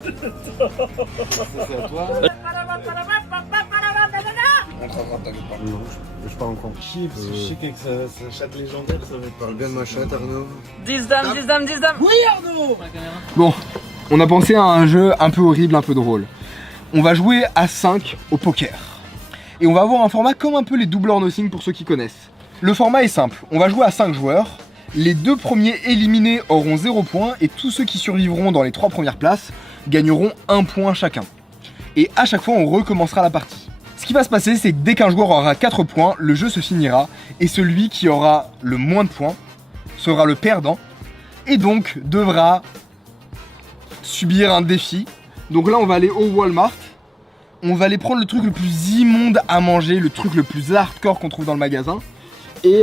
C'est à toi. On te rattrape, t'inquiète pas. Non, je pars encore. Je sais que ça chatte légendaire, ça va être. Parle bien de ma chatte, Arnaud. 10 dames, 10 dames, 10 dames. Oui, Arnaud. Bon, on a pensé à un jeu un peu horrible, un peu drôle. On va jouer à 5 au poker. Et on va avoir un format comme un peu les double or nothing pour ceux qui connaissent. Le format est simple, on va jouer à 5 joueurs. Les 2 premiers éliminés auront 0 points et tous ceux qui survivront dans les 3 premières places gagneront 1 point chacun. Et à chaque fois, on recommencera la partie. Ce qui va se passer, c'est que dès qu'un joueur aura 4 points, le jeu se finira et celui qui aura le moins de points sera le perdant et donc devra subir un défi. Donc là, on va aller au Walmart. On va aller prendre le truc le plus immonde à manger, le truc le plus hardcore qu'on trouve dans le magasin. Et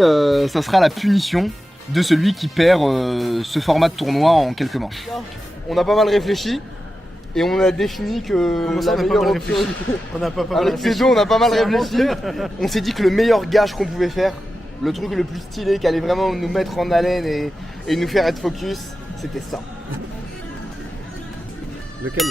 ça sera la punition de celui qui perd ce format de tournoi en quelques manches. On a pas mal réfléchi et on a défini que Comment ça, la on a pas meilleure mal option... réfléchi? On a pas mal Avec réfléchi. ces deux, on a pas mal C'est réfléchi. On s'est dit que le meilleur gage qu'on pouvait faire, le truc le plus stylé qui allait vraiment nous mettre en haleine et nous faire être focus, c'était ça. Lequel?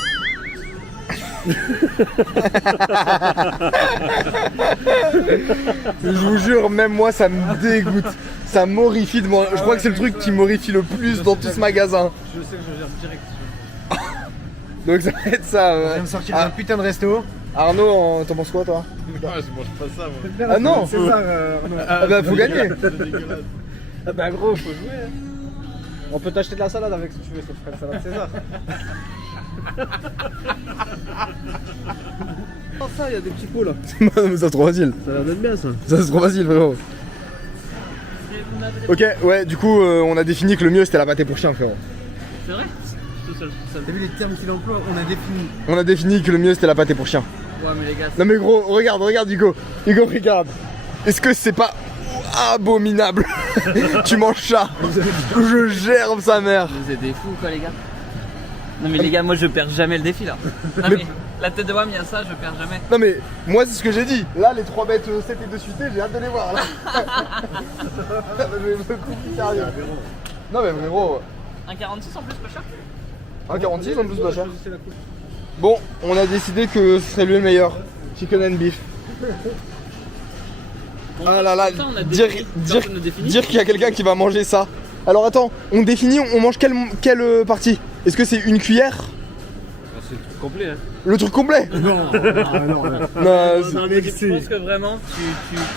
Je vous jure, même moi ça me dégoûte. Ça m'horrifie de moi. Je crois que c'est le truc qui m'horrifie le plus dans tout ce magasin. Je sais que je gère direct. Donc ça va être ça. On vient de sortir d'un putain de resto. Arnaud, t'en penses quoi toi? Ah, je mange pas ça, moi. Ah non. C'est ça, Arnaud. Ah bah faut gagner. C'est dégueulasse. Ah bah gros, faut jouer. Hein. On peut t'acheter de la salade avec si tu veux, ça te fera une salade César. Oh ça, il y a des petits pots là. Ça c'est trop facile. Ça a l'air d'être bien ça. Ça c'est trop facile frérot. Ok, ouais, du coup on a défini que le mieux c'était la pâté pour chien frérot. C'est vrai? T'as vu les termes qu'il emploie? On a défini. On a défini que le mieux c'était la pâté pour chien. Ouais, mais les gars, Non mais gros, regarde Hugo. Hugo, regarde. Est-ce que c'est pas abominable? Tu manges ça. Je gerbe sa mère. vous êtes des fous quoi, les gars. Non, mais les gars, moi je perds jamais le défi là. Non, mais la tête de WAM, il y a ça, je perds jamais. Non mais moi c'est ce que j'ai dit. Là les 3 bêtes 7 et 2 suités, j'ai hâte de les voir là. Je vais me couper sérieux. Non mais frérot, 1,46 en plus, pas cher. 1,46 en plus pas cher. Bon, on a décidé que ce serait lui le meilleur. Chicken and beef. Ah là là, Putain, on a dire défini. dire qu'il y a quelqu'un qui va manger ça. Alors attends, on définit, on mange quelle partie? Est-ce que c'est une cuillère? C'est le truc complet, hein. Le truc complet? Non, non, non. Non, Je pense que vraiment,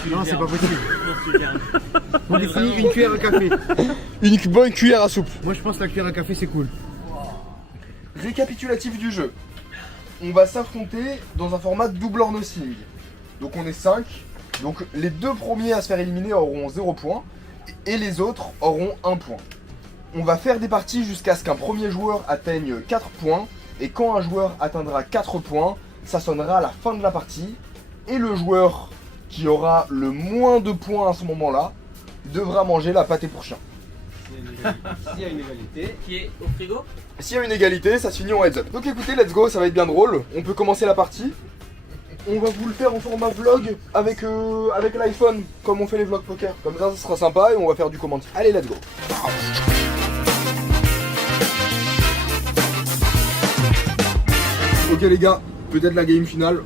tu Non, c'est perds. pas possible. Tu perds. On définit une cuillère à café. une bonne cuillère à soupe. Moi je pense que la cuillère à café c'est cool. Récapitulatif du jeu. On va s'affronter dans un format double or nothing. Donc on est 5. Donc les 2 premiers à se faire éliminer auront 0 points et les autres auront 1 point. On va faire des parties jusqu'à ce qu'un premier joueur atteigne 4 points et quand un joueur atteindra 4 points, ça sonnera à la fin de la partie et le joueur qui aura le moins de points à ce moment-là devra manger la pâté pour chien. S'il y a une égalité. Qui est au frigo? S'il y a une égalité, ça se finit en heads up. Donc écoutez, let's go, ça va être bien drôle. On peut commencer la partie. On va vous le faire en format vlog avec l'iPhone, comme on fait les vlogs poker. Comme ça sera sympa et on va faire du commentaire. Allez, let's go. Ok les gars, peut-être la game finale.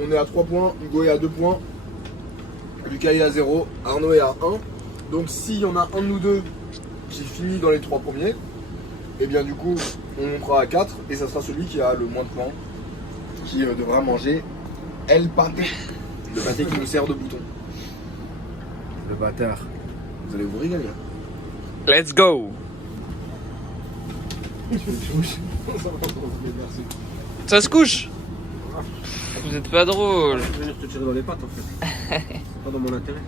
On est à 3 points, Hugo est à 2 points. Lucas est à 0, Arnaud est à 1. Donc s'il y en a un de nous deux qui finit dans les 3 premiers, et bien du coup on montera à 4 et ça sera celui qui a le moins de points qui devra manger El Pâté, le pâté qui nous sert de bouton. Le bâtard. Vous allez vous régaler. Let's go! Ça se couche! Vous êtes pas drôle. Je vais venir te tirer dans les pattes en fait. C'est pas dans mon intérêt.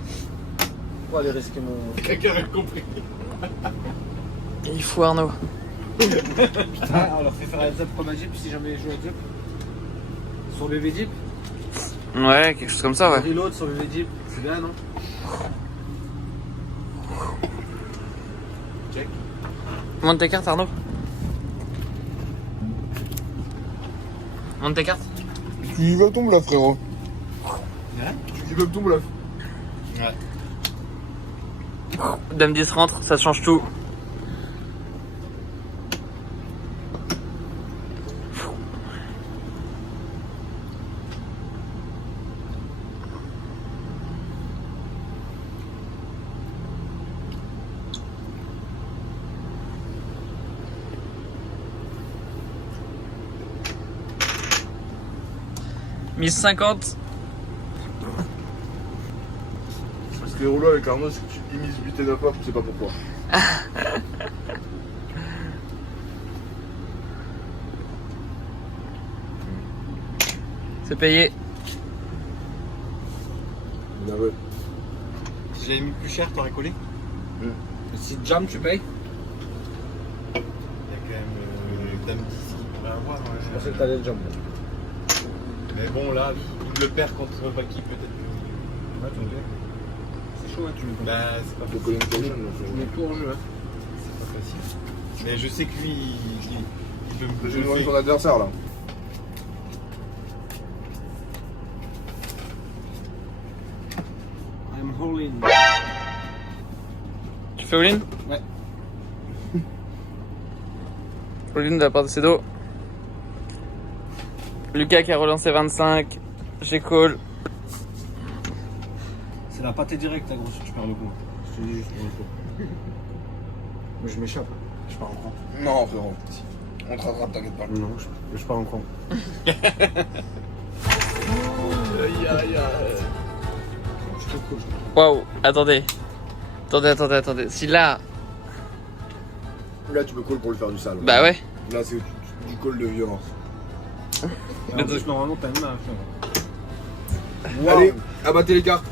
Faut aller risquer mon. Quelqu'un a compris. Il faut Arnaud. Putain, on leur fait faire un heads up comme un Jeep si jamais ils jouent heads up. Sur le V-Jeep. Ouais, quelque chose comme ça, ouais. Reload sur le V-Jeep. C'est bien non? Check. Monte tes cartes, Arnaud. Monte tes cartes. Tu y vas ton bluff frérot. Hein? Tu y vas ton bluff. Dame 10 rentre, ça change tout. Mise 50. Parce que les rouleaux avec Arnaud, c'est que tu imites 8 et 9 fois, je sais pas pourquoi. C'est payé. Bien joué. Si j'avais mis plus cher, t'aurais collé. Si jam, tu payes. Il y a quand même Dame 10 qui pourrait avoir. Je pensais que t'allais le jam. Mais bon, là, il le perd contre Baki, peut-être. Ouais, tu me dis. C'est chaud, hein, tu me Bah, c'est pas Faut facile. coller une prochaine, Tu mets tout en jeu. Hein. C'est pas facile. Mais je sais que lui, il peut me Je vais demander ton adversaire là. I'm all in. Tu fais all-in? Ouais. All-in de la part de Cedo. Lucas qui a relancé 25. J'ai call. C'est la pâtée directe, ta grosse, tu perds le coup. Je te dis juste pour le coup. Moi, je m'échappe. Je pars en coin. Non, frérot. On te rattrape, t'inquiète pas. Non, je pars en coin. Je te coach. Waouh, attendez. Attendez. Si là. Là, tu peux call pour le faire du sale. Bah ouais. Là, c'est du call de violence. Et en plus, normalement, t'as une main à faire. Allez, abattez les cartes.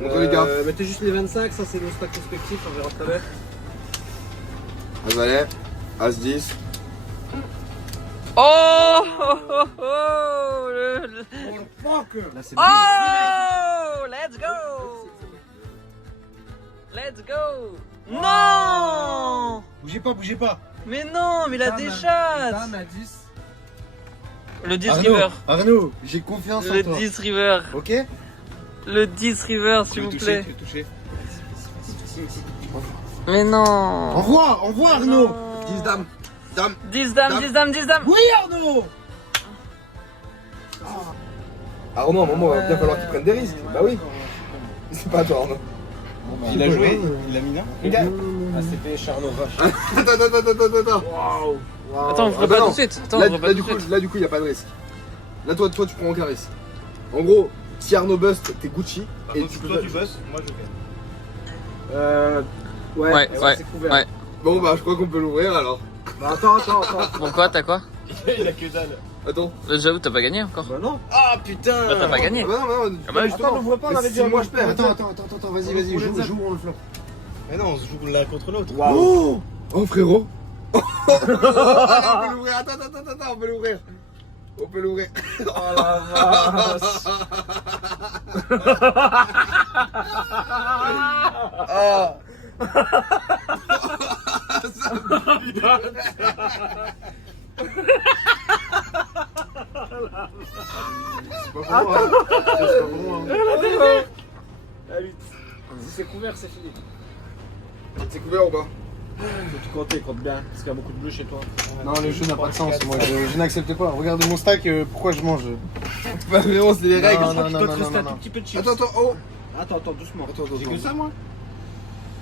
Montrez les cartes. Mettez juste les 25, ça c'est nos stacks respectifs, on verra tout à l'heure. As valet, As 10. Oh, Là, c'est Oh, let's go. Let's go. Non. Bougez pas. Mais non, mais la déchatte. Dame à 10. Le 10 river. Arnaud, j'ai confiance Le 10 river. Ok. Le 10 river, s'il vous plaît. Toucher. Mais non. Envoie Arnaud. 10 dames. Dame. 10 dames. Oui Arnaud. Arnaud, à un moment, il va bien falloir qu'il prenne des risques. Bah oui. C'est pas à toi, Arnaud. Il a joué, il a mis là. Ah, c'est payé Charno vache. Attends. Attends, on ferait Ah bah pas non. tout de suite. Attends, Là, on ferait pas tout de suite. du coup, il n'y a pas de risque. Là, toi, tu prends aucun risque. En gros, si Arnaud bust, t'es Gucci. Et tu peux toi pas- tu bosses, moi je gagne. Ouais. c'est couvert. Ouais. Bon, bah, je crois qu'on peut l'ouvrir alors. Bah, attends. Pourquoi, t'as quoi? Il a que dalle. Attends. J'avoue, t'as pas gagné encore. Bah, non. Ah putain. Bah, t'as pas gagné. Ah bah non, Ah bah, justement. Attends, n'ouvre pas, on Mais avait si dit moi je perds. Attends, vas-y, joue, on le flop. Mais non, on se joue l'un contre l'autre. Oh, oh frérot. On peut l'ouvrir. Attends, on peut l'ouvrir. On peut l'ouvrir. Oh la vache. Ah. C'est pas pour moi. C'est pas pour moi. Si c'est couvert, c'est fini. C'est couvert ou pas? Faut tout compter, compte bien. Parce qu'il y a beaucoup de bleu chez toi. Non, le jeu n'a pas de sens. Moi, je n'accepte pas. Regardez mon stack. Pourquoi je mange? Bah frérot, c'est les règles. Non, non, Il non, doit te non, rester un non, tout non. petit peu de chips. Attends, oh. Attends, doucement. J'ai que ça moi.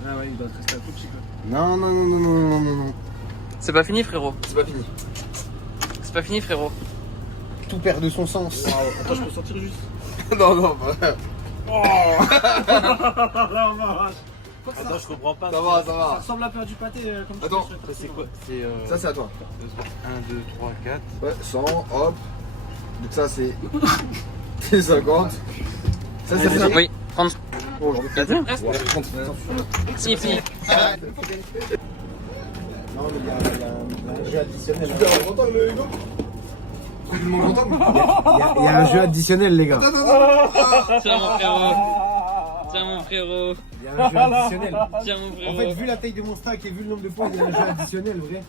Ah ouais, il doit te rester un tout petit peu. Non, non, non, non, non, non, non, non. C'est pas fini, frérot. C'est pas fini. C'est pas fini, frérot. Tout perd de son sens. Attends, je peux sortir juste. Non, bah, Attends, je comprends pas. ça va. Ça ressemble un peu à du pâté comme tu Attends. fais sur Ça c'est quoi? Ça c'est à toi. 1, 2, 3, 4. Ouais, 100, hop. Donc ça c'est... c'est 50. Ça c'est ça. Oui, 30. Oh, j'en ai fait. Reste. Ouais, 30. Fini. Non, mais il y a un jeu additionnel. Tu perds longtemps le Hugo? Tu le manges longtemps? Il y a un jeu additionnel, les gars. Tiens, mon frérot. Tiens, mon frérot. Il y a un jeu additionnel. Tiens, mon frérot. En fait, vu la taille de mon stack et vu le nombre de points, il y a un jeu additionnel, vrai.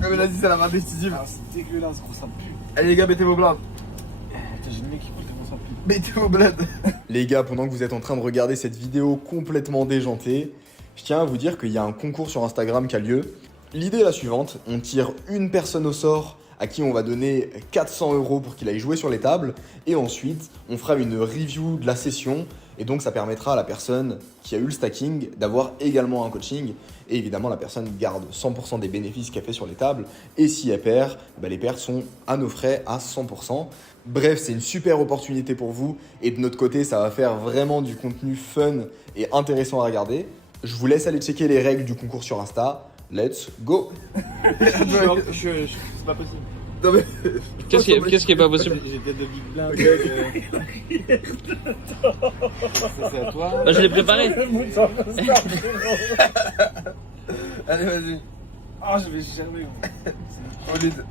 Mais vas-y, c'est la main décisive. Ah, c'est dégueulasse, gros, ça pue. Allez les gars, mettez vos blindes. Putain, j'ai le nez qui coule tellement ça pue. Mettez vos bleds. Les gars, pendant que vous êtes en train de regarder cette vidéo complètement déjantée, je tiens à vous dire qu'il y a un concours sur Instagram qui a lieu. L'idée est la suivante, on tire une personne au sort à qui on va donner 400 € pour qu'il aille jouer sur les tables, et ensuite on fera une review de la session, et donc ça permettra à la personne qui a eu le stacking d'avoir également un coaching, et évidemment la personne garde 100% des bénéfices qu'elle fait sur les tables, et si elle perd, bah les pertes sont à nos frais à 100%. Bref, c'est une super opportunité pour vous, et de notre côté ça va faire vraiment du contenu fun et intéressant à regarder. Je vous laisse aller checker les règles du concours sur Insta. Let's go. C'est pas possible. Non mais... Qu'est-ce qui est pas possible? J'ai tête de Big Blind. C'est à toi. Bah, je l'ai préparé. Allez, vas-y. Ah, je vais germer. Walid.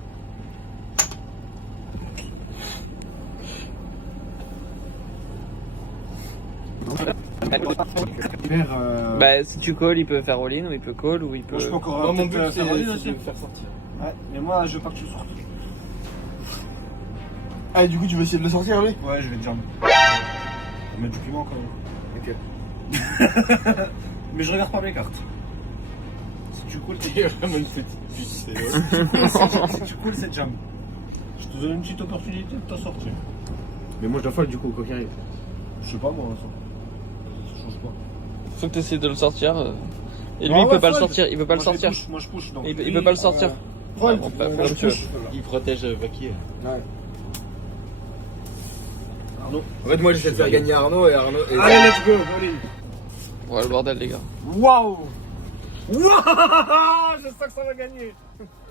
Bah, si tu call, il peut faire all-in, ou il peut call, ou il peut. Moi, je peux encore. Moi, mon but, c'est faire de faire sortir. Ouais, mais moi, je veux pas que tu sortes. Ah, et du coup, tu veux essayer de le sortir, lui? Ouais, je vais te jam. Mais du piment quand même. Ok. Mais je regarde pas mes cartes. Si tu coules, Il est vraiment une petite pute, c'est vrai. si tu coules, c'est jam. Je te donne une petite opportunité de t'en sortir. Mais moi je dois fold du coup, quoi qu'il arrive. Je sais pas moi, ça change pas. Faut que tu essaies de le sortir. Et lui, Ah il peut ouais, pas le fold. sortir. Il peut pas le Moi, sortir. Moi je push. Donc Il lui, peut pas le sortir. Fold. Bon, bah, Moi, je comme tu veux. push. Il protège Vaki. Ouais. Arnaud. En fait, moi, j'essaie de faire gagner Arnaud, et Arnaud... Allez, let's go, allez. Ouais, le bordel, les gars. Waouh. Waouh. Je sens que ça va gagner.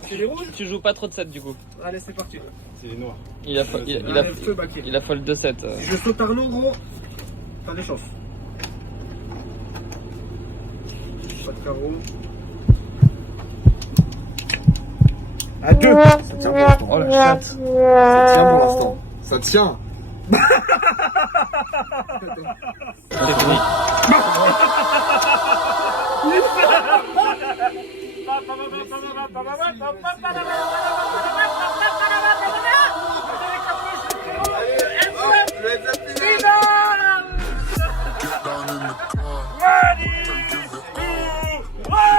C'est les rouges. Tu joues pas trop de 7 du coup. Allez, c'est parti. C'est les noirs. Il a Allez, feu baquet. il a fold de 7. Si je saute Arnaud, gros, t'as des chances. Pas de carreau. À 2. Ça tient pour l'instant. Oh la chatte. Ça tient pour l'instant. Ça tient. C'est fini.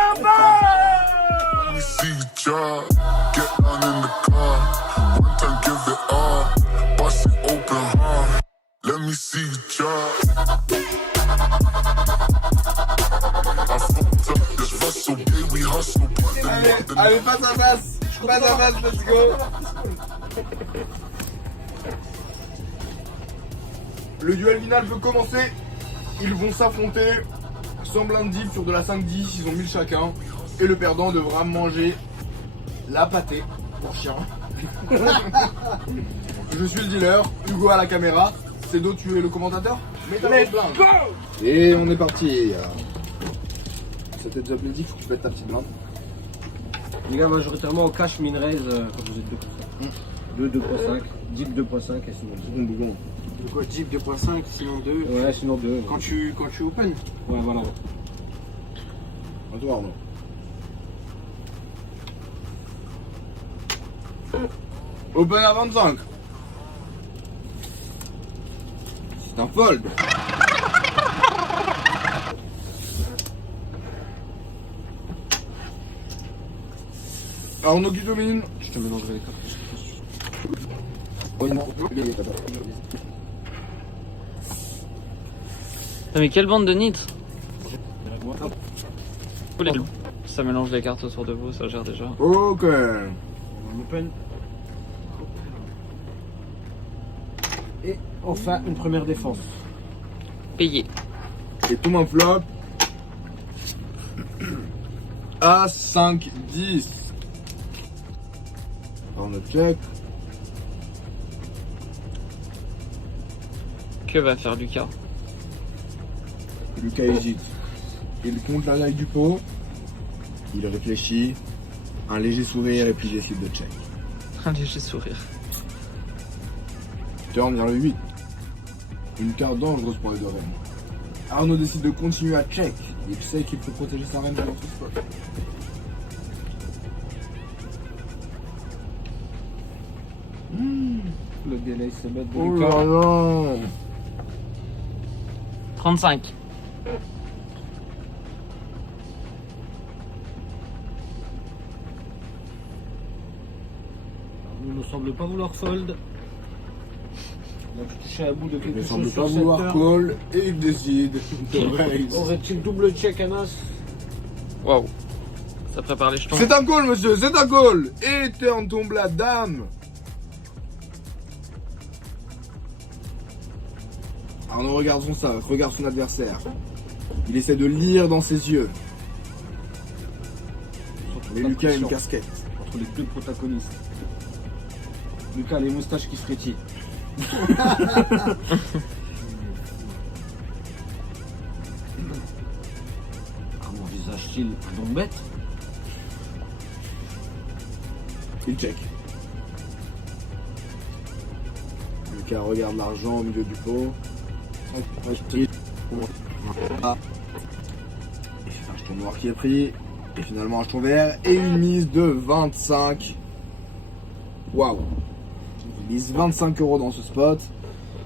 Let me see you drop. Get down in the car. One time, give it all. Bust it open hard. Let me see you drop. I fucked up this Russell, day we hustle. Allez, passe à face. Passe à face, let's go. Le duel final peut commencer. Ils vont s'affronter sans blind deep sur de la 5-10. Ils ont 1000 chacun. Et le perdant devra manger la pâtée pour chien. Je suis le dealer. Hugo à la caméra. Cedo, tu es le commentateur. Mets ta petite blinde. Et on est parti. C'était déjà plaisir. Faut que tu mettes ta petite blinde. Les gars, majoritairement au cash min raise quand vous êtes 2%. 2, 2.5, deep 2.5 et sinon 2. De quoi, Jeep 2.5, sinon 2. Ouais, sinon 2. Quand tu open. Ouais, voilà. À toi, Arnaud. Open à 25. C'est un fold. Arnaud qui domine. Je te mélangerai les cartes. Putain, mais quelle bande de nits. Ça mélange les cartes autour de vous, ça gère déjà. Ok. On open. Et enfin, une première défense. Payé. Et tombe un flop. A 5, 10. Arnaud check. Que va faire Lucas? Lucas hésite. Il compte la taille du pot. Il réfléchit. Un léger sourire et puis décide de check. Un léger sourire. Turn vers le 8. Une carte dangereuse pour les deux reines. Arnaud décide de continuer à check. Il sait qu'il faut protéger sa reine dans ce spot. Le délai se met de Oh Lucas. là là. 35. Il ne semble pas vouloir fold. Il a touché à bout de Il quelque ne chose semble sur pas cette vouloir heure. call et il décide de raise. Aurait-il double check à Nas? Waouh. Ça prépare les jetons. C'est un call, monsieur, c'est un call. Et turn tombe la dame. Arnaud regarde son sac, regarde son adversaire. Il essaie de lire dans ses yeux. Mais Lucas a une casquette. Entre les deux protagonistes. Lucas a les moustaches qui frétillent. Envisage-t-il un don bête? Il check. Lucas regarde l'argent au milieu du pot. Il fait un jeton noir qui est pris. Et finalement un jeton vert. Et une mise de 25. Waouh. Il mise 25 € dans ce spot.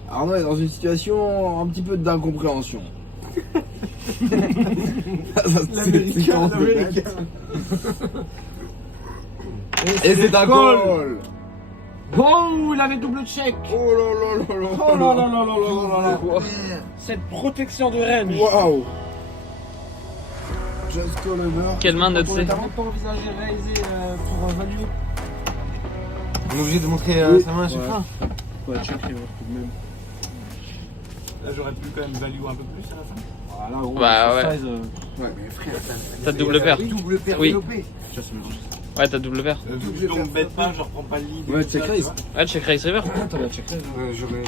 Arnaud est dans une situation un petit peu d'incompréhension. L'américain. Et c'est un call. Oh, il avait double check. Oh là là là là. Oh là là là là là là là. Cette protection de range. Waouh. Just call over. Quelle main note On c'est? n'a pas envisagé réaliser pour value. On est obligé de montrer sa main à chaque Ouais. fois. Ouais, check tout de même. Là, j'aurais pu quand même value un peu plus à la fin. Voilà, gros, Bah, ouais. size, Ouais, mais frère, T'as double paire. Double paire Oui. développé. Ouais, t'as double paire. Donc, bête pas, je reprends pas le lead. et Ouais, tout check ça, raise. tu vois. Ouais, check raise river. T'as la check raise. J'aurais.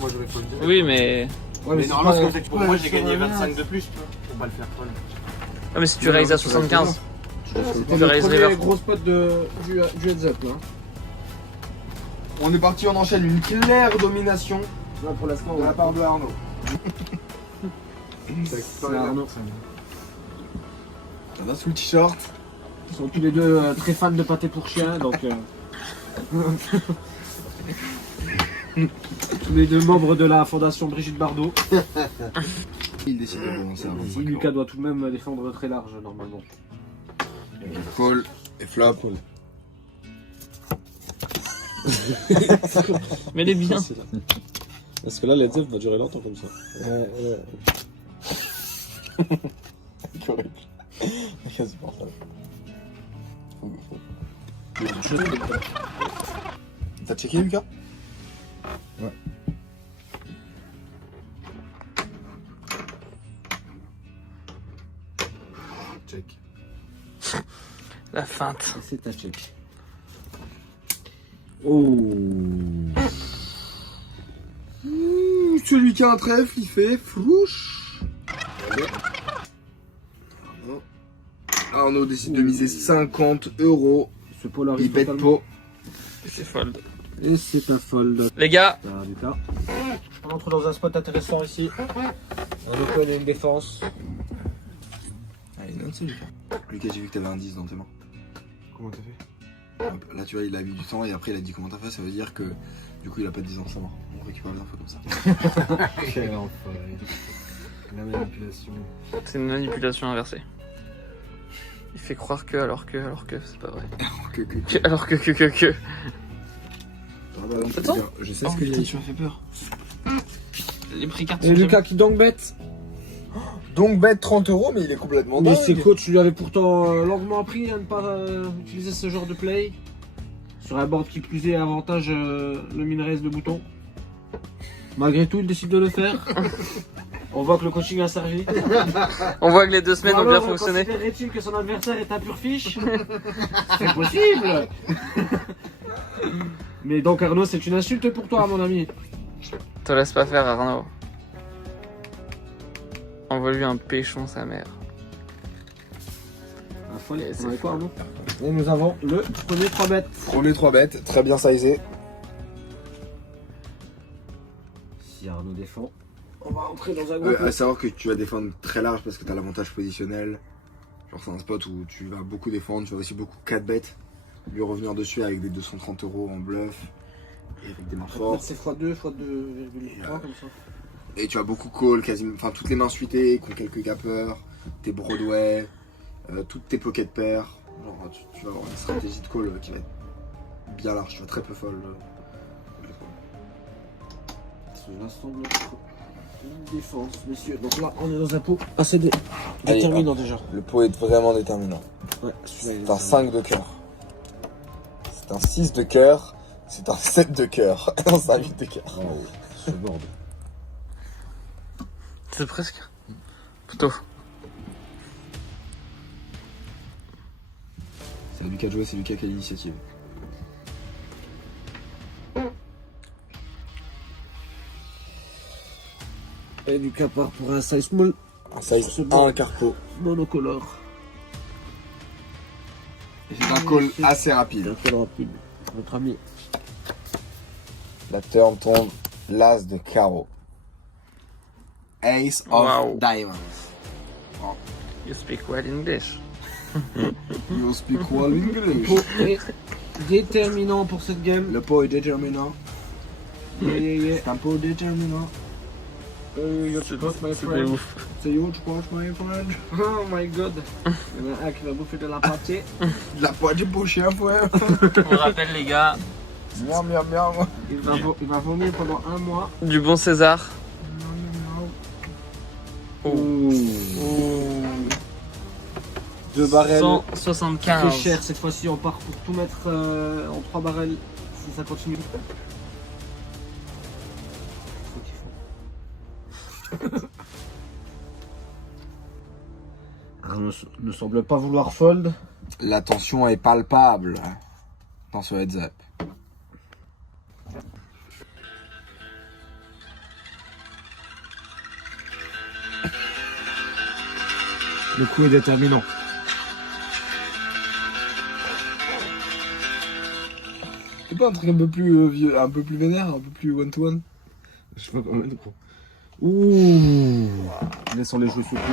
Moi j'aurais foldé. Oui, mais. Ouais, Mais c'est normalement, pas- c'est comme ça que pour moi, j'ai sur gagné un 25 de plus, tu vois, pour pas le faire fold. Ouais, mais si tu raises à 75. C'était Tu le raise premier river. gros spot du heads up là. On est parti, on enchaîne une claire domination Là pour l'instant, de la part de Arnaud. c'est Arnaud. Ça va sous le t-shirt. Ils sont tous les deux très fans de pâté pour chien, donc tous les deux membres de la fondation Brigitte Bardot. Il décide de commencer à Si Lucas doit tout de même défendre très large normalement. Call et flop. Mais les bien. Parce que là, l'heads up va durer longtemps comme ça. Correct. C'est pour ça. T'as checké, Lucas? Ouais. Check. La feinte. C'est ta check. Oh. Celui qui a un trèfle, il fait flouche. Arnaud décide de miser 50 €. Ce polarise Il bête totalement. pot. C'est fold. Et c'est un fold. Les gars, Ah, Lucas. On entre dans un spot intéressant ici. On open et une défense. Allez, note ça, Lucas. Lucas, j'ai vu que t'avais un 10 dans tes mains. Comment t'as fait? Hop, là, tu vois, il a mis du temps et après, il a dit comment t'as fait. Ça veut dire que du coup, il a pas de 10 dans sa main. On récupère les infos comme ça. Quel enfoiré. La manipulation. c'est une manipulation inversée. Il fait croire que, alors que, c'est pas vrai. Alors que. Attends. Je sais ce que j'ai dit. Tu m'as fait peur. Les prix cartes Et sont Lucas qui donc bête. Donc, bête 30 €, mais il est complètement Mais dingue. ses coachs lui avaient pourtant longuement appris à ne pas utiliser ce genre de play. Sur un board qui plus est avantage le min raise de bouton. Malgré tout, il décide de le faire. On voit que le coaching a servi. On voit que les 2 semaines ont bien Alors, fonctionné. considérerait-il que son adversaire est un pur fiche? C'est possible. Mais donc Arnaud, c'est une insulte pour toi, mon ami. Te laisse pas faire, Arnaud. Envoie-lui un péchon, sa mère. Et c'est quoi, Arnaud? Et nous avons le premier 3 bêtes. Premier 3 bêtes, très bien sizé. Si Arnaud défend, on va entrer dans un groupe. À savoir que tu vas défendre très large parce que tu as l'avantage positionnel. Genre c'est un spot où tu vas beaucoup défendre, tu vas aussi beaucoup 4 bêtes. Lui revenir dessus avec des 230 € en bluff et avec des mains fortes. C'est x2, x2,3 comme ça. Et tu as beaucoup call, quasiment, enfin toutes les mains suitées, qui ont quelques gappers, tes Broadway, toutes tes pocket pairs. Genre tu vas avoir une stratégie de call qui va être bien large, tu vois, très peu fold. C'est l'ensemble de défense, messieurs. Donc là, on est dans un pot assez Allez, déterminant déjà. Le pot est vraiment déterminant. Ouais, celui-là, il est C'est un 5 de cœur. C'est un 6 de cœur. C'est un 7 de cœur. Non, c'est un 8 de cœur. Waouh, ce board. C'est presque. Plutôt. C'est Lucas de jouer, c'est Lucas qui a l'initiative. Et du capard pour un size small Un size C'est 1 bon. carpo. monocolore. Et c'est un call assez rapide. Un peu rapide. Notre ami. La turn tombe l'as de carreau. Ace of Wow. diamonds. You speak well English. You speak well English. Pot est déterminant pour cette game. Le pot est déterminant. Yeah, yeah, yeah. C'est un pot déterminant. my friend. ouf. C'est huge spot, my friend. Oh my god. Il y en a un qui va bouffer de la pâté. De la poitrine pour chien, frère. Je vous rappelle les gars, Miam, miam, miam. Il va vomir pendant un mois. du bon César. Deux barrels. 175. Très cher cette fois-ci, on part pour tout mettre en 3 barrels si ça continue. Arnaud ne semble pas vouloir fold. La tension est palpable dans ce heads up. Le coup est déterminant. C'est pas un truc un peu plus vieux, un peu plus vénère, un peu plus one to one? Je sais pas combien de coups. Ouh. Laissons les jouer sous le coup.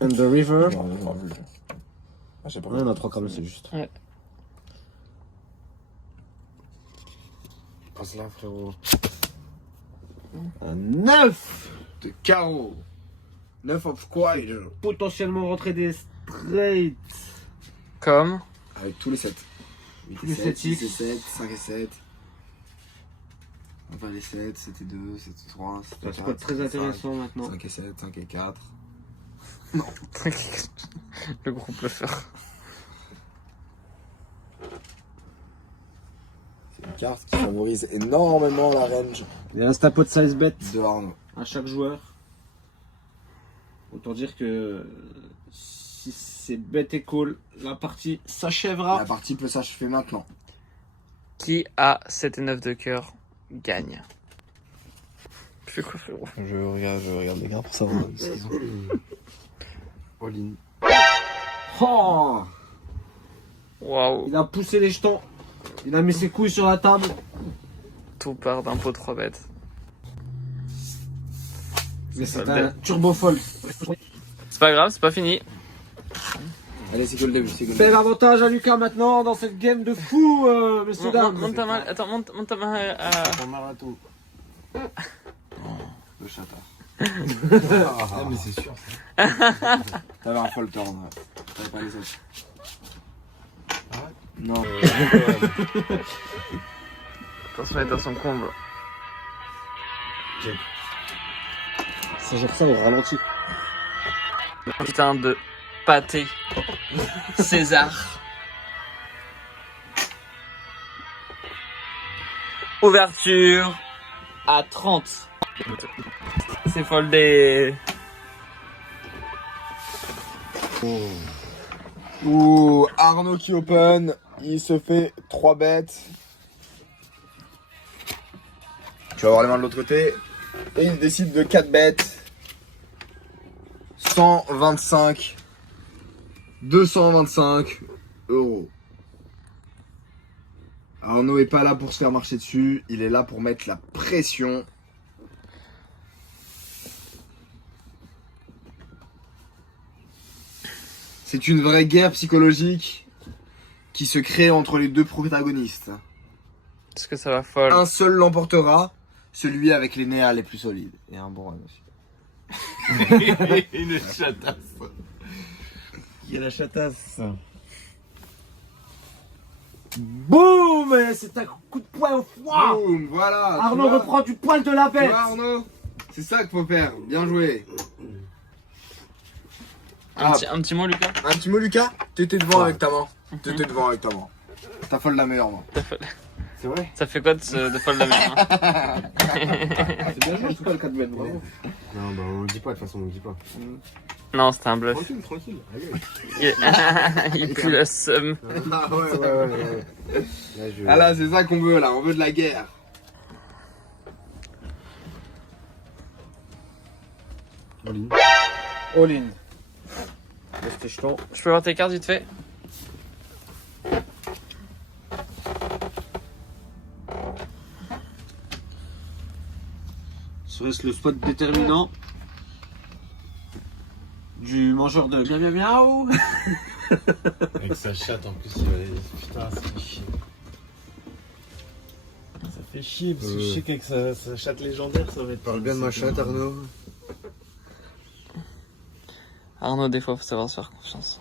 And the river. J'ai pas Ouais, on a 3 quand c'est juste. Ouais. Passe là, frérot. Un 9 de carreau. 9 of quarter. Potentiellement rentrer des straights. Comme. Avec tous les 7. Tous les 7 6 et X. 7, 5 et 7. Enfin les 7, 7 et 2, 7 et 3, 7 et 4. Ça peut être très intéressant maintenant. 5 et 7, 5 et 4. Le groupe peut faire. C'est une carte qui favorise énormément la range Il reste un pot de size bet de Arnaud. à chaque joueur. Autant dire que si c'est bet et call, la partie s'achèvera. La partie peut s'achever maintenant. Qui a 7 et 9 de cœur gagne. Tu fais quoi, frérot? Je regarde les gars pour savoir ce qu'ils ont. All in. Oh, Waouh. il a poussé les jetons. Il a mis ses couilles sur la table. Tout part d'un pot 3 bêtes. Mais c'est foldé. un turbo fold. C'est pas grave, c'est pas fini. Allez, c'est que le début, c'est que le Fais début. l'avantage à Lucas maintenant dans cette game de fou, messieurs dames. Monte ta main, attends, monte ta main à... Pour marathon. Le chatard. Ah, mais c'est sûr. T'avais un fold turn, ouais. T'avais pas les autres. Non. Attention, il est à son comble. Ça gère ça au ralenti. Putain de pâté. César. Ouverture à 30. C'est foldé. Ouh, Arnaud qui open, il se fait 3 bêtes. Tu vas voir les mains de l'autre côté. Et il décide de 4 bêtes. 125. 225 euros. Arnaud est pas là pour se faire marcher dessus, il est là pour mettre la pression. C'est une vraie guerre psychologique qui se crée entre les deux protagonistes. Est-ce que ça va fold? Un seul l'emportera, celui avec les néas les plus solides. Et un bon run aussi. Une chatasse. Qui a la chatasse? Boum! C'est un coup de poing au foie! Boum, voilà. Arnaud, tu vois, reprends du poil de la tu bête! vois, Arnaud, c'est ça qu'il faut faire. Bien joué. Un petit mot, Lucas. Un petit mot, Lucas. T'étais devant avec ta main. T'étais devant avec ta main. T'as folle la meilleure main. C'est vrai. Ça fait quoi de folle la mer hein? C'est bien joué, c'est pas le cas de Ben, bravo. Non, bah on le dit pas, de toute façon, on le dit pas. Non, c'était un bluff. Tranquille, tranquille. Allez. Il pue la seum. Ah ouais. Là, je... Ah là, c'est ça qu'on veut là. On veut de la guerre. All in. Laisse tes jetons. Je peux voir tes cartes vite fait? Serait-ce le spot déterminant du mangeur de miaou miaou miaou? Avec sa chatte en plus, il va aller. Putain, ça fait chier. Ça fait chier parce que je sais qu'avec sa chatte légendaire, ça va être. Parle bien de ma chatte, Arnaud. Arnaud, des fois, faut savoir se faire confiance.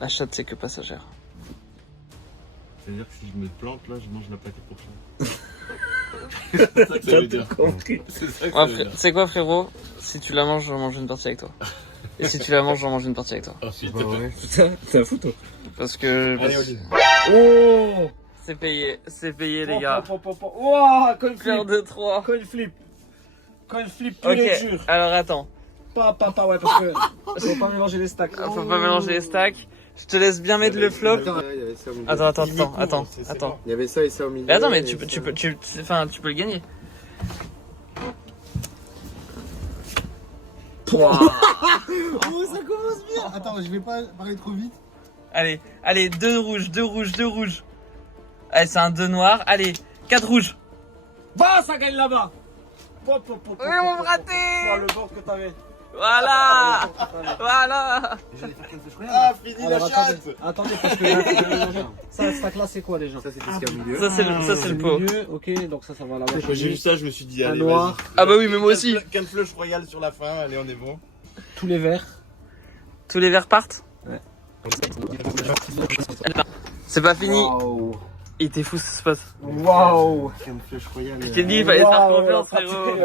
La chatte, c'est que passagère. C'est-à-dire que si je me plante là, je mange la plaquette pour ça. C'est ça que ça veut dire. C'est ça que ça veut dire. Tu sais quoi, frérot? Si tu la manges, j'en mange une partie avec toi. Et si tu la manges, j'en mange une partie avec toi. Oh putain. Bah ouais. T'es un photo. Parce que. Allez, Oli. Oh! C'est payé, les gars. Ouah, coin Fleur flip. de 3. Coin flip. Coin flip pur et dur. Ok, alors attends. Pas, ouais, parce que faut pas mélanger les stacks. Faut pas mélanger les stacks. Je te laisse bien mettre le flop. Attends, il y avait ça au milieu. Attends. Il y avait ça et ça au milieu. Mais attends, mais et tu peux le gagner. Oh, ça commence bien. Attends, je vais pas parler trop vite. Allez, 2 rouges. Allez, c'est un 2 noir. Allez, 4 rouges. Bah, ça gagne là-bas. Oui, on raté. Le bord que t'avais. Voilà. Ah, fini Alors, la chatte. attendez, parce que là, ça, ce stack là, c'est quoi déjà? Ça, c'était ce qu'il y a au milieu. Ça, c'est le pot. milieu, ok, donc ça va là-bas. Quand j'ai vu ça, je me suis dit, Un allez, noir. vas-y. Ah bah oui, mais moi aussi. Qu'un flush royal sur la fin, allez, on est bon. Tous les verts. Tous les verres partent? Ouais. C'est pas fini. Waouh. Il était fou ce spot. Waouh. Qu'un flush royal. Je t'ai dit, il fallait te faire confiance, frérot.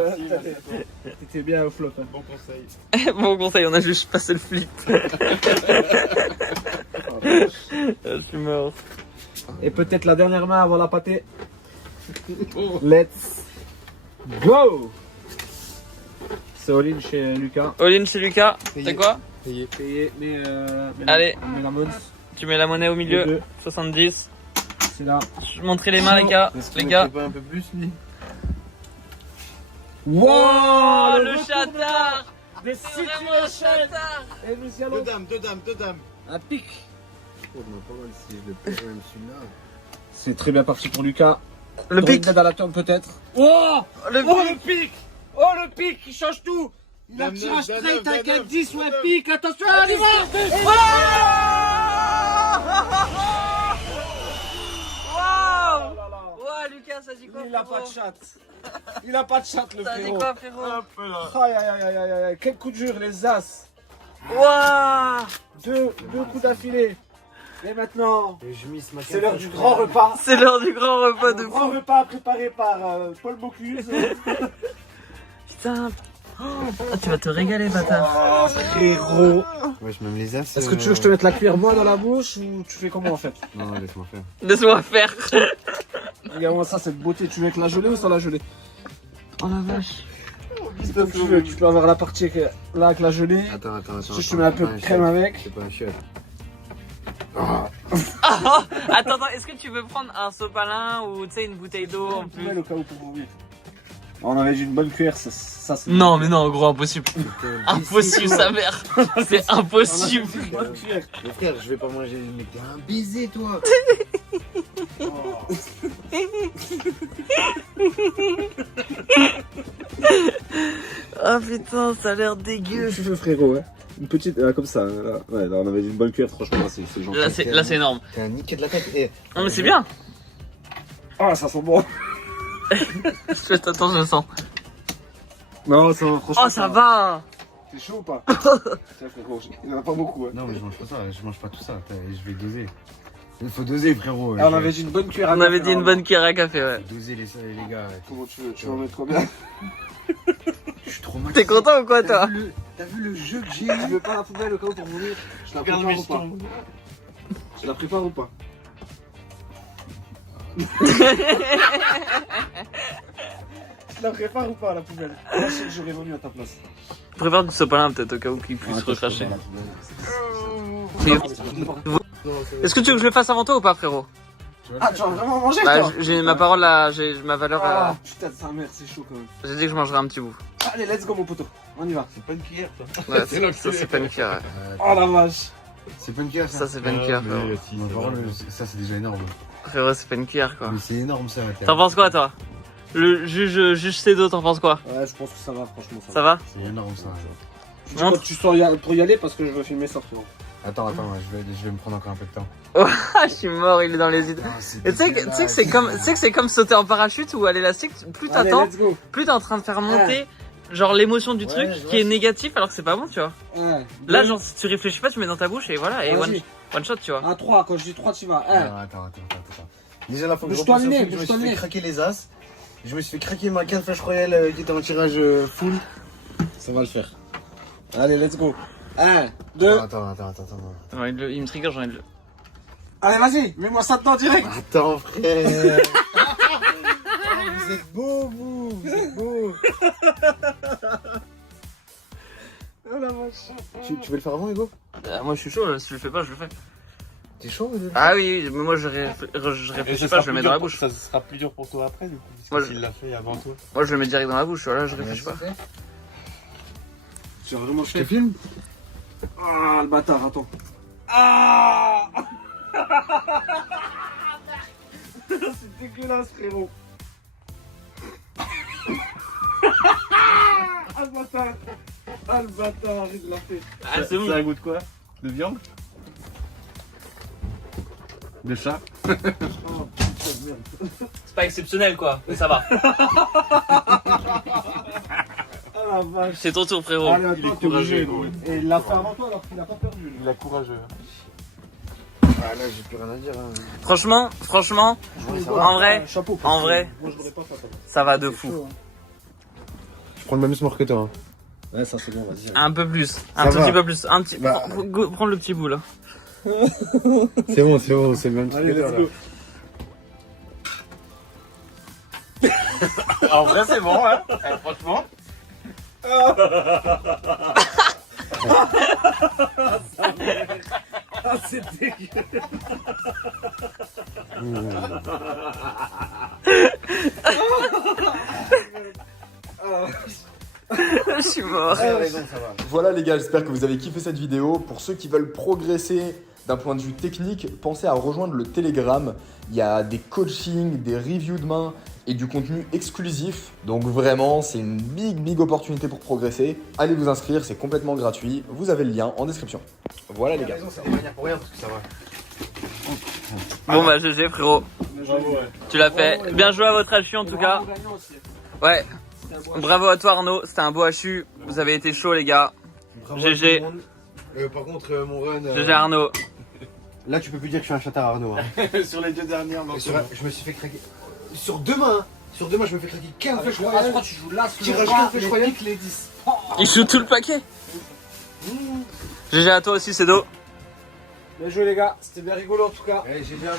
T'étais bien au flop. Hein. Bon conseil. Bon conseil, on a juste passé le flip. Je suis mort. Et peut-être la dernière main avant la pâtée. Let's go. C'est all-in chez Lucas. All-in chez Lucas. C'est quoi? Payé, mais Allez. mais la mode, Tu mets la monnaie au les milieu. deux, 70. c'est là. Montrez les mains, les gars. Les gars. pas un peu plus, lui. Oh, Wow, le chatard. Des C'est vraiment le chatard. Et nous y allons. Deux dames. Un pic. Oh, non, pas mal si je le perds même celui-là. C'est très bien parti pour Lucas. Le pic. Dans la turn peut-être. Oh, Le le pic. Oh, le pic, il change tout. Il a Dame tiré un neuf, dame straight neuf, avec dame un neuf, 10 ou un dame neuf. pic. Attention, on y va. Wow. Wow, Lucas, ça dit quoi? Il a pas de chatte. Il a pas de chatte, le Ça dit frérot. quoi, frérot? Aïe, aïe, aïe, aïe, aïe. Quel coup de jure, les as. Wow. Deux coups d'affilée. Et maintenant, Et je mise ma c'est l'heure du grand repas. C'est l'heure du grand repas de Le grand repas préparé par Paul Bocuse. putain. Ah, tu vas te régaler, bâtard. Oh, frérot. Ouais, je me les as. Est-ce que tu veux que je te mette la cuillère moi dans la bouche ou tu fais comment en fait? Non, laisse-moi faire. Laisse-moi faire. Regarde-moi ça, cette beauté. Tu veux avec la gelée ou sans la gelée? Oh la vache. Comme tu veux, tu peux avoir la partie là avec la gelée. Attends. Si je te mets un peu de crème avec. C'est pas un chef. Attends, est-ce que tu veux prendre un sopalin ou tu sais une bouteille d'eau en plus? Au cas où pour mourir. On avait une bonne cuillère, ça c'est. Non, mais non, gros, impossible. Impossible, sa mère. C'est impossible. Une bonne cuillère. Mais frère, je vais pas manger. Mais t'es un baiser, toi. Ah putain, ça a l'air dégueu. Tu veux frérot, hein. Une petite, comme ça. Là. Ouais, là on avait une bonne cuillère, franchement, là c'est gentil. Là, c'est énorme. T'es un niqué de la tête. Et... Non, mais c'est bien. Ah, ça sent bon. Attends, je le sens. Non, ça va, franchement. Oh, ça va. T'es chaud ou pas? Tiens, frérot, il y en a pas beaucoup. Hein. Non, mais je mange pas ça, je mange pas tout ça. Je vais doser. Il faut doser, frérot. Ah, on avait dit une bonne cuillère à On café, avait dit une hein. bonne cuillère à café, ouais. Faut doser les gars. Comment tu vas en mettre combien? Je suis trop mal. T'es content ou quoi, toi? T'as vu le jeu que j'ai Tu veux pas la poubelle au cas où pour mourir? Je la prépare ou pas? Je la prépare ou pas? Je la prépare ou pas la poubelle? Moi je sais que j'aurais vomi à ta place. Je préfère du sopalin peut-être au cas où qu'il puisse recracher. Est-ce que tu veux que je le fasse avant toi ou pas, frérot? Ah, tu vas vraiment manger Bah, toi? j'ai ma parole là, j'ai ma valeur. Ah putain de sa mère, c'est chaud quand même. J'ai dit que je mangerai un petit bout. Allez, let's go mon poteau, on y va. C'est pas une cuillère, ça. Ouais, ça c'est pas une cuillère. Ouais. Oh la vache. C'est pas une cuillère ça. Ça c'est pas une cuillère, frérot. Si, Ma c'est parole, vrai. ça c'est déjà énorme. Frérot, c'est pas une cuillère quoi. Mais c'est énorme ça. T'en penses quoi, toi? Le juge Cédo, t'en penses quoi? Ouais, je pense que ça va, franchement. Ça va? C'est énorme ça. Tu dis quand tu sors pour y aller parce que je veux filmer ça, frérot. Attends, je vais me prendre encore un peu de temps. Ah, je suis mort, il est dans les idées. Ah, c'est Et tu sais que c'est comme sauter en parachute ou à l'élastique, plus Allez, t'attends, let's go. plus t'es en train de faire monter genre l'émotion du truc je qui vois, est négatif alors que c'est pas bon, tu vois. Ouais. Là, genre, si tu réfléchis pas, tu mets dans ta bouche et voilà, et Vas-y. one shot, tu vois. À 3, quand je dis 3, tu vas. Attends. Déjà la fois que je Bouge-toi repense le au nez, foot, je me bouge-toi suis le fait nez. craquer les as. Je me suis fait craquer ma carte Flash Royale qui était en tirage full. Ça va le faire. Allez, let's go. 1, 2. Attends. Ouais, il me trigger, j'ai envie de le. Allez, vas-y, mets-moi ça dedans direct. Attends frère. Vous êtes beau vous êtes beau. Oh la vache. Tu veux le faire avant Hugo? Moi, je suis chaud, là, si je le fais pas, je le fais. T'es chaud Hugo? Ah oui, mais moi, je réfléchis pas, je le mets dans la bouche. Ça sera plus dur pour toi après, du coup. Moi, Parce qu'il l'a fait avant toi. Moi, je le mets direct dans la bouche, là, je réfléchis pas. Tu vas vraiment Je te chier. filme? Ah, le bâtard, attends. Ah. C'est dégueulasse, frérot. Ah, le bâtard. Ah, le bâtard, il l'a fait. Ah, c'est bon. Ça a un goût de quoi? De viande? De chat? Oh, putain de merde. C'est pas exceptionnel, quoi, mais ça va. Ah, la vache. C'est ton tour, frérot. Allez, Il est attends, t'es obligé, courageux, gros. Et il l'a fait avant toi alors qu'il a pas perdu. lui. Il a courageux. Ah là j'ai plus rien à dire. Hein. Franchement, en vrai, Chapeau. en vrai, Moi, je l'aurais pas fait. ça va. ça va de fou. Je prends le même score que toi. Hein. Ouais, ça c'est bon, vas-y. Un peu plus, Ça un tout va. petit peu plus. Un petit... Bah. Prends le petit bout, là. C'est bon, c'est le même truc Allez, que toi let's là. go. En vrai, c'est bon, hein? Franchement. Ah, c'est dégueu. Je suis mort. T'as raison, ça va. Voilà les gars, j'espère que vous avez kiffé cette vidéo. Pour ceux qui veulent progresser d'un point de vue technique, pensez à rejoindre le Telegram. Il y a des coachings, des reviews de main et du contenu exclusif. Donc vraiment, c'est une big opportunité pour progresser. Allez vous inscrire, c'est complètement gratuit. Vous avez le lien en description. Voilà les T'as gars. raison, ça va venir pour rien parce que ça va. Bon, bah, GG, frérot. Bravo, ouais. Tu l'as fait. Bien joué à votre HU, en tout cas. Ouais. Bravo à toi, Arnaud. C'était un beau HU. Vous avez été chaud, les gars. Bravo GG. à tout le monde. Par contre, mon run. GG, Arnaud. Là, tu peux plus dire que je suis un chatard Arnaud. Hein. Sur les deux dernières, non, Je me suis fait craquer. Sur deux mains, hein. Sur deux mains, je me fais craquer 15 Flash Je Royale. crois que tu joues là, Tirage le roi, carte, je les croyais. piques, les 10. Il joue tout le paquet. GG à toi aussi, Cédo. Bien joué les gars, c'était bien rigolo en tout cas. Allez, j'ai bien.